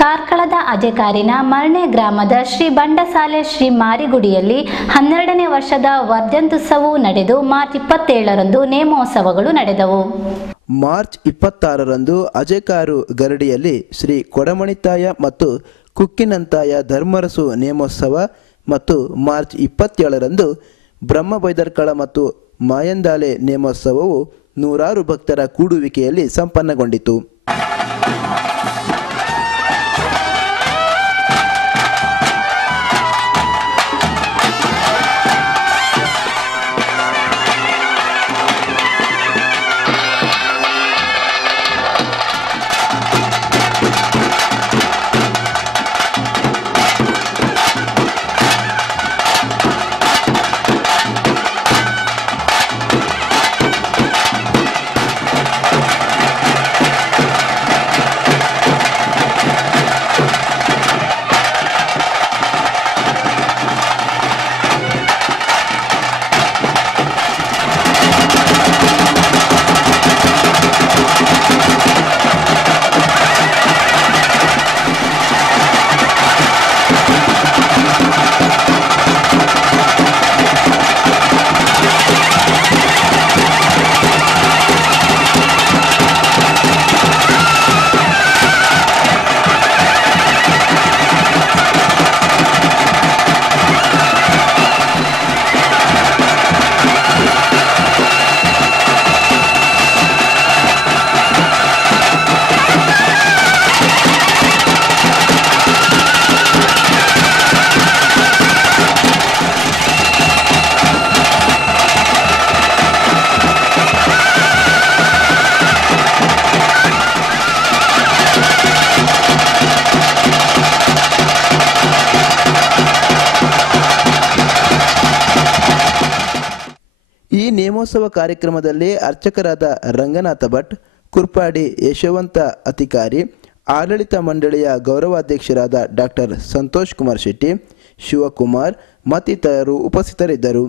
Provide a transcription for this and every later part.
ಕಾರ್ಕಳದ ಅಜೆಕಾರಿನ ಮರ್ಣೆ ಗ್ರಾಮದ ಶ್ರೀ ಬಂಡಸಾಲೆ ಶ್ರೀ ಮಾರಿಗುಡಿಯಲ್ಲಿ 12ನೇ ವರ್ಷದ ವರ್ಧಂತ್ಯುತ್ಸವವು ನಡೆದು ಮಾರ್ಚ್ 27ರಂದು ನೇಮೋತ್ಸವಗಳು ನಡೆದವು. ಮಾರ್ಚ್ 26ರಂದು ಅಜೆಕಾರು ಗರಡಿಯಲ್ಲಿ ಶ್ರೀ ಕೊಡಮಣಿತಾಯ ಮತ್ತು ಕುಕ್ಕಿನಂತಾಯ ಧರ್ಮರಸು ನೇಮೋತ್ಸವ ಮತ್ತು ಮಾರ್ಚ್ 27ರಂದು ಬ್ರಹ್ಮಬೈದರ್ಕಳ ಮತ್ತು ಮಾಯಂದಾಲೆ ನೇಮೋತ್ಸವವು ನೂರಾರು ಭಕ್ತರ ಕೂಡುವಿಕೆಯಲ್ಲಿ ಸಂಪನ್ನಗೊಂಡಿತು. ಈ ನೇಮೋತ್ಸವ ಕಾರ್ಯಕ್ರಮದಲ್ಲಿ ಅರ್ಚಕರಾದ ರಂಗನಾಥ ಭಟ್, ಕುರ್ಪಾಡಿ ಯಶವಂತ ಅಧಿಕಾರಿ, ಆಡಳಿತ ಮಂಡಳಿಯ ಗೌರವಾಧ್ಯಕ್ಷರಾದ ಡಾಕ್ಟರ್ ಸಂತೋಷ್ ಕುಮಾರ್ ಶೆಟ್ಟಿ, ಶಿವಕುಮಾರ್ ಮತ್ತಿತರರು ಉಪಸ್ಥಿತರಿದ್ದರು.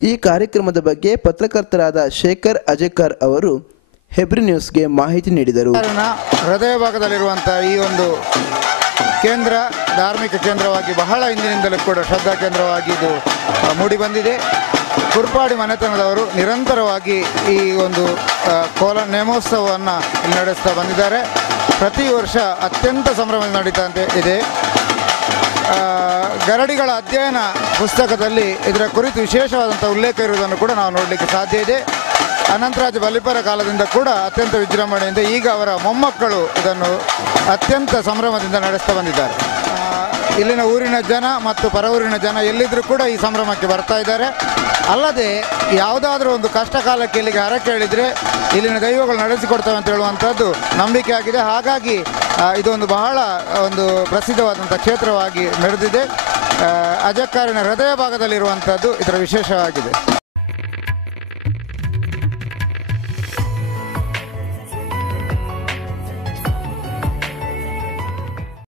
ಈ ಕಾರ್ಯಕ್ರಮದ ಬಗ್ಗೆ ಪತ್ರಕರ್ತರಾದ ಶೇಖರ್ ಅಜೇಕರ್ ಅವರು ಹೆಬ್ರಿ ನ್ಯೂಸ್ಗೆ ಮಾಹಿತಿ ನೀಡಿದರು. ಹೃದಯ ಭಾಗದಲ್ಲಿರುವಂತಹ ಈ ಒಂದು ಕೇಂದ್ರ ಧಾರ್ಮಿಕ ಕೇಂದ್ರವಾಗಿ ಬಹಳ ಹಿಂದಿನಿಂದಲೂ ಕೂಡ ಶ್ರದ್ಧಾ ಕೇಂದ್ರವಾಗಿ ಇದು ಮೂಡಿಬಂದಿದೆ. ಕುರ್ಪಾಡಿ ಮನೆತನದವರು ನಿರಂತರವಾಗಿ ಈ ಒಂದು ನೇಮೋತ್ಸವವನ್ನು ನಡೆಸ್ತಾ ಬಂದಿದ್ದಾರೆ. ಪ್ರತಿ ವರ್ಷ ಅತ್ಯಂತ ಸಂಭ್ರಮದಿಂದ ನಡೀತಾ ಇದೆ. ಗರಡಿಗಳ ಅಧ್ಯಯನ ಪುಸ್ತಕದಲ್ಲಿ ಇದರ ಕುರಿತು ವಿಶೇಷವಾದಂಥ ಉಲ್ಲೇಖ ಇರುವುದನ್ನು ಕೂಡ ನಾವು ನೋಡಲಿಕ್ಕೆ ಸಾಧ್ಯ ಇದೆ. ಅನಂತರಾಜ ಬಲಿಪರ ಕಾಲದಿಂದ ಕೂಡ ಅತ್ಯಂತ ವಿಜೃಂಭಣೆಯಿಂದ ಈಗ ಅವರ ಮೊಮ್ಮಕ್ಕಳು ಇದನ್ನು ಅತ್ಯಂತ ಸಂಭ್ರಮದಿಂದ ನಡೆಸ್ತಾ ಬಂದಿದ್ದಾರೆ. ಇಲ್ಲಿನ ಊರಿನ ಜನ ಮತ್ತು ಪರವೂರಿನ ಜನ ಎಲ್ಲಿದ್ದರೂ ಕೂಡ ಈ ಸಂಭ್ರಮಕ್ಕೆ ಬರ್ತಾ ಇದ್ದಾರೆ. ಅಲ್ಲದೆ ಯಾವುದಾದ್ರೂ ಒಂದು ಕಷ್ಟ ಕಾಲಕ್ಕೆ ಇಲ್ಲಿಗೆ ಹರಕೆ ಹೇಳಿದರೆ ಇಲ್ಲಿನ ದೈವಗಳು ನಡೆಸಿಕೊಡ್ತವೆ ಅಂತ ಹೇಳುವಂಥದ್ದು ನಂಬಿಕೆ ಆಗಿದೆ. ಹಾಗಾಗಿ ಇದೊಂದು ಬಹಳ ಒಂದು ಪ್ರಸಿದ್ಧವಾದಂಥ ಕ್ಷೇತ್ರವಾಗಿ ನಡೆದಿದೆ. ಅಜೆಕಾರಿನ ಹೃದಯ ಭಾಗದಲ್ಲಿರುವಂಥದ್ದು ಇದರ ವಿಶೇಷವಾಗಿದೆ.